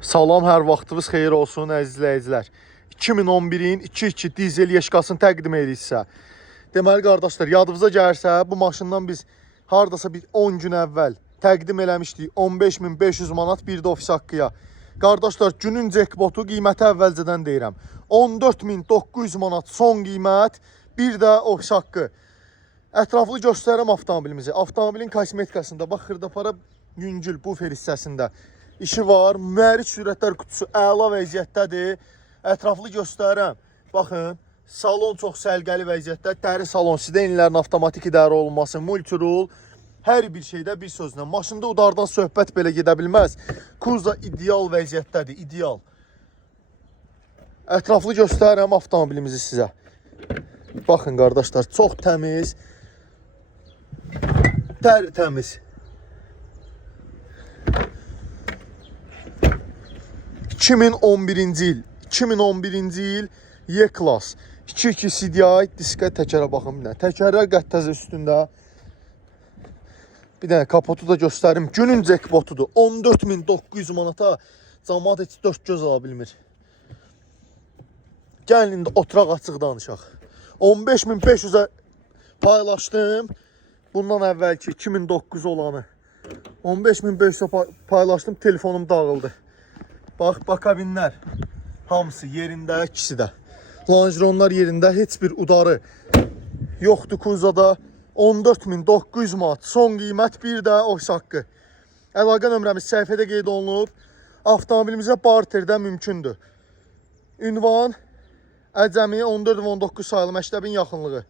Salam, hər vaxtınız xeyir olsun əziz izləyicilər. 2011-in 2.2 dizel yeşkasını təqdim edirik sizə. Deməli qardaşlar, yadınıza gəlirsə, bu maşından biz hardasa bir 10 gün əvvəl təqdim eləmişdik 15.500 manat bir də ofis haqqıya. Qardaşlar, günün cekpotu qiyməti əvvəlcədən deyirəm. 14.900 manat son qiymət, bir də ofis haqqı. Ətraflı göstərəm avtomobilimizi. Avtomobilin kosmetikasında, bax, xırdapara yüngül bufer hissəsində işi var. Mühərrik sürətlər qutusu əla vəziyyətdədir. Ətraflı göstərirəm. Baxın, salon çox səlqəli vəziyyətdə. Dəri salon, sidenlərin avtomatik idarə olunması, multirul, hər bir şeydə bir sözlə. Maşında udardan söhbət belə gedə bilməz. Kuza ideal vəziyyətdədir, ideal. Ətraflı göstərirəm avtomobilimizi sizə. Baxın qardaşlar, çox təmiz, təmiz. 2011-ci il Y-Class 2.2 CDI diskə təkərə baxın bir dənə. Təkərlər qəttəzə üstündə. Bir dənə kapotu da göstərim. Günün cekpotudur. 14.900 manata cəmaət heç 4 göz ala bilmir. Gəlin indi oturaq açıq danışaq. 15.500-ə paylaşdım. Bundan əvvəlki 2009 olanı. 15.500-ə paylaşdım. Telefonum dağıldı. Bax, bakabinlər hamısı yerində, ikisi də. Lonjronlar yerində, heç bir udarı yoxdur Kuzada. 14.900 manat son qiymət, bir də ofis haqqı. Əlaqə nömrəmiz səhifədə qeyd olunub. Avtomobilimizə barterdə mümkündür. Ünvan Əcəmi 14-19 sayılı məktəbin yaxınlığı.